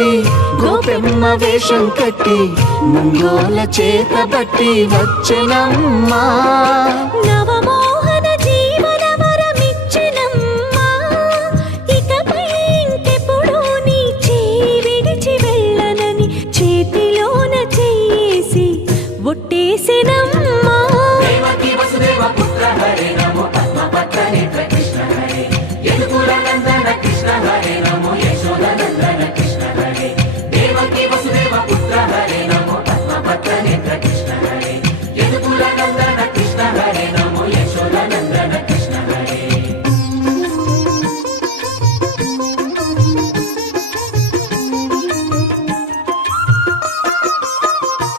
కట్టి గోపెమ్మ వేషం కట్టి మంగోల చేత బట్టి వచ్చెనమ్మా నవమోహన జీవన వరమిచ్చెనమ్మా ఇకపై ఇంకెప్పుడు నీ చేయి విడిచి వెళ్ళనని చేతిలోన చెయ్యేసి ఒట్టేసెన